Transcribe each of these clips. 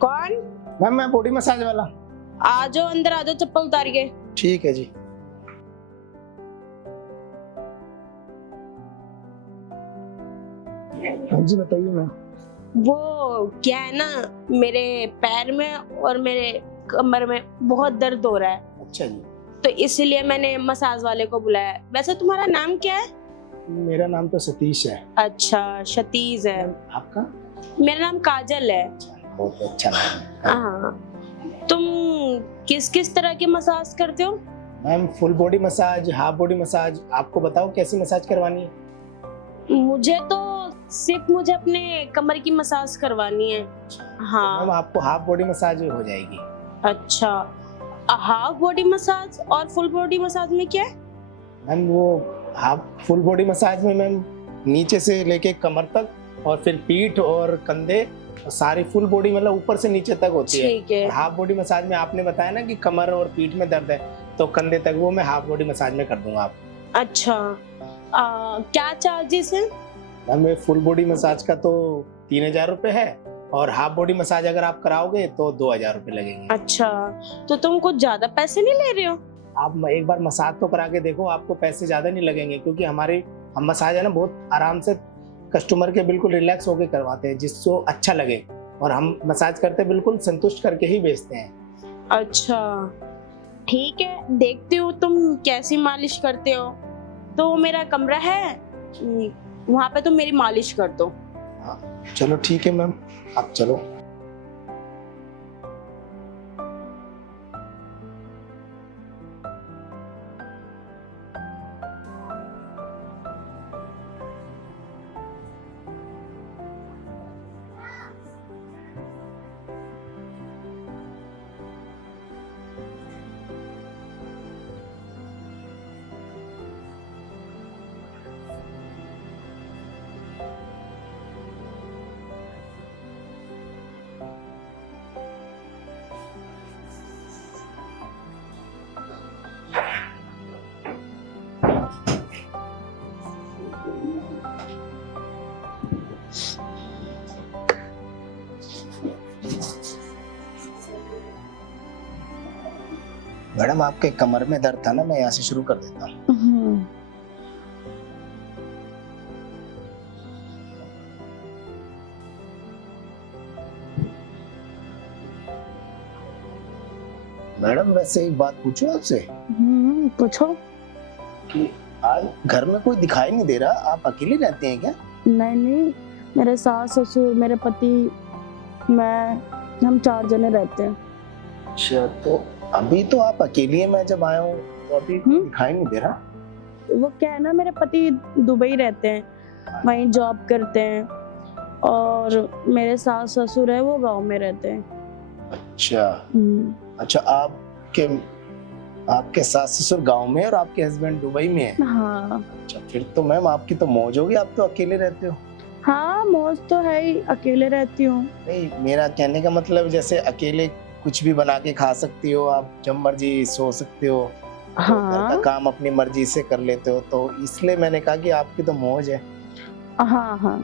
कौन? मैम मैं body massage वाला। आ जाओ अंदर, आ जाओ चप्पल उतार के। ठीक है जी। हाँ जी बताइए मैम। वो क्या है ना, मेरे पैर में और मेरे कमर में बहुत दर्द हो रहा है, अच्छा जी। तो इसीलिए मैंने मसाज वाले को बुलाया। वैसे तुम्हारा नाम क्या है? मेरा नाम तो सतीश है। अच्छा, सतीश है। आपका? मेरा नाम काजल है। बहुत अच्छा नाम है। हाँ, तुम किस किस तरह के मसाज करते हो? Ma'am full body massage, half body massage, आपको बताओ कैसी मसाज करवानी है? मुझे तो सिर्फ मुझे अपने कमर की मसाज करवानी है। हाँ। मैम आपको हाफ बॉडी मसाज हो जाएगी। अच्छा, हाफ बॉडी मसाज और फुल बॉडी मसाज में क्या है? मैम वो हाफ फुल बॉडी मसाज में मैम नीचे से लेके कमर तक और फिर पीठ और कंधे और सारी फुल बॉडी मतलब ऊपर से नीचे तक होती है। ठीक है। और हाफ बॉडी मसाज में आपने बताया ना कि कमर और पीठ में दर्द है, तो कंधे तक वो मैं हाफ बॉडी मसाज में कर दूंगा आप। अच्छा, क्या चार्जेस है? मैम ये फुल बॉडी मसाज का तो 3,000 रुपये है और हाफ बॉडी मसाज अगर आप कराओगे तो 2,000 रुपये लगेंगे। अच्छा, तो तुम कुछ ज्यादा पैसे नहीं ले रहे हो? आप एक बार मसाज तो करा के देखो, आपको पैसे ज्यादा नहीं लगेंगे, क्योंकि हम मसाज है ना बहुत आराम से कस्टमर के बिल्कुल रिलैक्स होके करवाते हैं जिसको अच्छा लगे, और हम मसाज करते बिल्कुल संतुष्ट करके ही बेचते हैं। अच्छा ठीक है, देखती हूँ तुम कैसी मालिश करते हो। तो मेरा कमरा है, वहाँ पे तुम मेरी मालिश कर दो। हाँ चलो ठीक है मैम, आप चलो। मैडम आपके कमर में दर्द था ना, मैं यहाँ से शुरू कर देता हूँ। मैडम वैसे एक बात पूछूं आपसे? पूछो। कि आज घर में कोई दिखाई नहीं दे रहा, आप अकेले रहते हैं क्या? नहीं नहीं, मेरे सास ससुर, मेरे पति, मैं, हम 4 जने रहते हैं। अच्छा, तो अभी तो आप अकेली हैं, मैं जब आया हूँ तो अभी कोई दिखाई नहीं दे रहा। वो क्या है ना, मेरे पति दुबई रहते हैं, वहीं जॉब करते हैं, और मेरे सास ससुर है वो गांव में रहते हैं। अच्छा अच्छा, आपके सास ससुर गांव में और आपके हस्बैंड दुबई में है? हाँ। अच्छा, फिर तो मैम आपकी तो मौज होगी, आप तो अकेले रहते हो। हाँ मौज तो है ही, अकेले रहती हूँ। नहीं, मेरा कहने का मतलब जैसे अकेले कुछ भी बना के खा सकती हो आप, जब मर्जी सो सकते हो, हाँ। घर का काम अपनी मर्जी से कर लेते हो, तो इसलिए मैंने कहा कि आपकी तो मौज है। हाँ हाँ।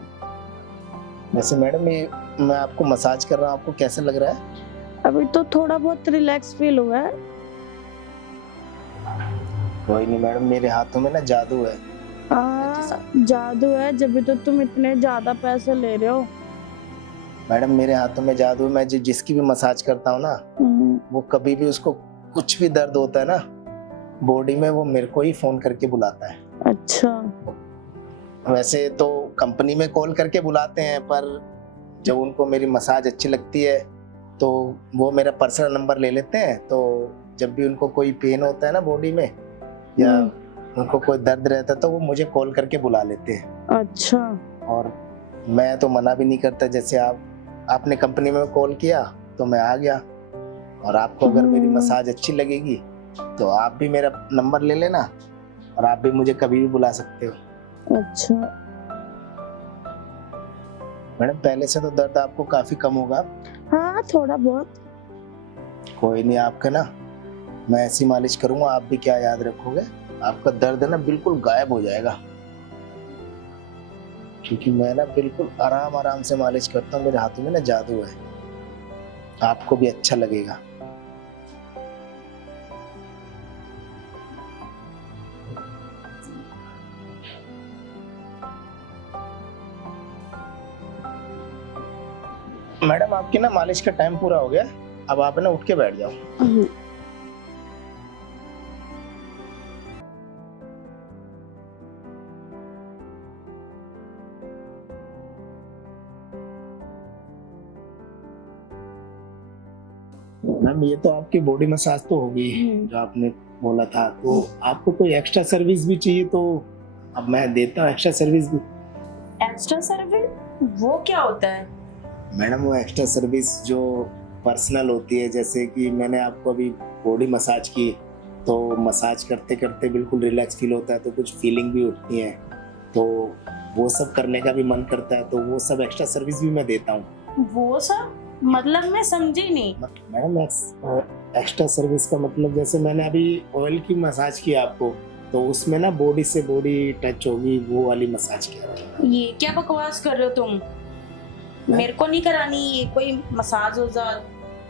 वैसे मैडम ये मैं आपको मसाज कर रहा हूँ, आपको कैसा लग रहा है? अभी तो थोड़ा बहुत रिलैक्स फील हुआ है। कोई नहीं मैडम, मेरे हाथों में ना जादू है। जादू है, जब भी तो तुम इतने ज्यादा पैसे ले रहे हो। मैडम मेरे हाथों में जादू है, मैं जिसकी भी मसाज करता हूँ ना, वो कभी भी उसको कुछ भी दर्द होता है ना बॉडी में, वो मेरे को ही फोन करके बुलाता है। अच्छा। वैसे तो कंपनी में कॉल करके बुलाते हैं, पर जब उनको मेरी मसाज अच्छी लगती है तो वो मेरा पर्सनल नंबर ले लेते हैं, तो जब भी उनको कोई पेन होता है ना बॉडी में या उनको कोई दर्द रहता है तो वो मुझे कॉल करके बुला लेते हैं। अच्छा। और मैं तो मना भी नहीं करता, जैसे आपने कंपनी में कॉल किया तो मैं आ गया, और आपको अगर मेरी मसाज अच्छी लगेगी तो आप भी मेरा नंबर ले लेना और आप भी मुझे कभी भी बुला सकते हो। अच्छा। मैडम पहले से तो दर्द आपको काफी कम होगा? हाँ थोड़ा बहुत। कोई नहीं, आपका ना मैं ऐसी मालिश करूंगा, आप भी क्या याद रखोगे, आपका दर्द है ना बिल्कुल गायब हो जाएगा, क्योंकि मैं ना बिल्कुल आराम आराम से मालिश करता हूँ, मेरे हाथों में ना जादू है। आपको भी अच्छा लगेगा। मैडम आपकी ना मालिश का टाइम पूरा हो गया, अब आप ना उठ के बैठ जाओ। मैम ये तो आपकी बॉडी मसाज तो होगी जो आपने बोला था, तो आपको कोई एक्स्ट्रा सर्विस भी चाहिए तो अब मैं देता हूँ एक्स्ट्रा सर्विस भी। एक्स्ट्रा सर्विस वो क्या होता है? मैडम वो एक्स्ट्रा सर्विस जो पर्सनल होती है, जैसे कि मैंने आपको अभी बॉडी मसाज की तो मसाज करते करते बिल्कुल रिलैक्स फील होता है, तो कुछ फीलिंग भी उठती है, तो वो सब करने का भी मन करता है, तो वो सब एक्स्ट्रा सर्विस भी मैं देता हूँ। वो सब मतलब मैं समझी नहीं। मैडम एक्स्ट्रा सर्विस का मतलब जैसे मैंने अभी ऑयल की मसाज की आपको, तो उसमें ना बॉडी से बॉडी टच होगी, वो वाली मसाज किया। ये क्या बकवास कर रहे हो तुम? मेरे को नहीं करानी ये कोई मसाज वसाज,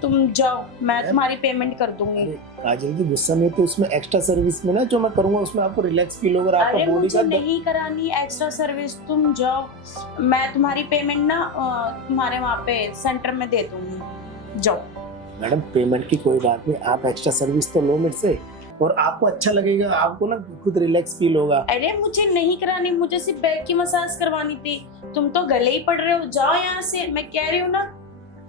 तुम जाओ, मैं तुम्हारी पेमेंट कर दूंगी। अरे काजल जी गुस्सा नहीं, तो उसमें एक्स्ट्रा सर्विस में ना जो मैं करूंगा उसमें आपको रिलैक्स फील होगा, आपका अरे बॉडी मुझे का नहीं करानी एक्स्ट्रा सर्विस, तुम जाओ, मैं तुम्हारी पेमेंट ना तुम्हारे वहाँ पे सेंटर में दे दूंगी, जाओ। मैडम पेमेंट की कोई बात नहीं, आप एक्स्ट्रा सर्विस तो लो मेरे से, और आपको अच्छा लगेगा, आपको ना खुद रिलैक्स फील होगा। अरे मुझे नहीं करानी, मुझे सिर्फ बैक की मसाज करवानी थी, तुम तो गले ही पड़ रहे हो, जाओ यहाँ से, मैं कह रही हूँ ना।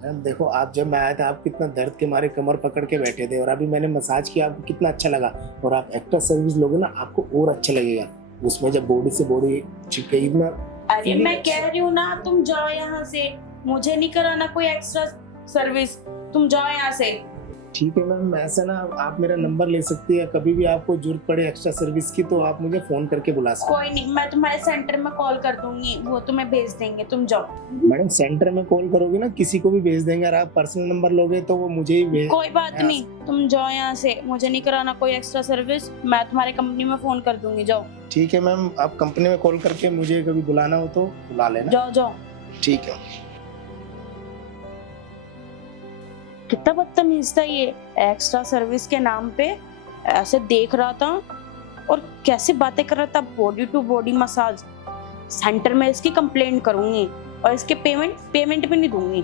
मैम देखो आप जब मैं आया था आप कितना दर्द के मारे कमर पकड़ के बैठे थे, और अभी मैंने मसाज किया आपको कितना अच्छा लगा, और आप एक्स्ट्रा सर्विस लोगे ना आपको और अच्छा लगेगा, उसमें जब बॉडी से बॉडी चिपकेगी ना। अरे मैं कह रही हूँ ना, तुम जाओ यहाँ से, मुझे नहीं कराना कोई एक्स्ट्रा सर्विस, तुम जाओ यहाँ से। ठीक है मैम, ऐसा ना आप मेरा नंबर ले सकती है, कभी भी आपको जरूरत पड़े एक्स्ट्रा सर्विस की तो आप मुझे फोन करके बुला सकते कोई नहीं, मैं तुम्हारे सेंटर में कॉल कर दूंगी, वो तुम्हें भेज देंगे, तुम जाओ। हैं। मैडम सेंटर में कॉल करोगे ना किसी को भी भेज देंगे, अगर आप पर्सनल नंबर लोगे तो वो मुझे ही भेज। कोई बात नहीं, तुम जाओ यहाँ से, मुझे नहीं कराना कोई एक्स्ट्रा सर्विस, मैं तुम्हारी कंपनी में फोन कर दूंगी, जाओ। ठीक है मैम, आप कंपनी में कॉल करके मुझे कभी बुलाना हो तो बुला लेना। जाओ जाओ। ठीक है। कितना बदतमीज था ये, एक्स्ट्रा सर्विस के नाम पे ऐसे देख रहा था और कैसे बातें कर रहा था, body to body massage. Centre में इसकी कंप्लेंट करूंगी और इसके पेमेंट भी नहीं दूंगी।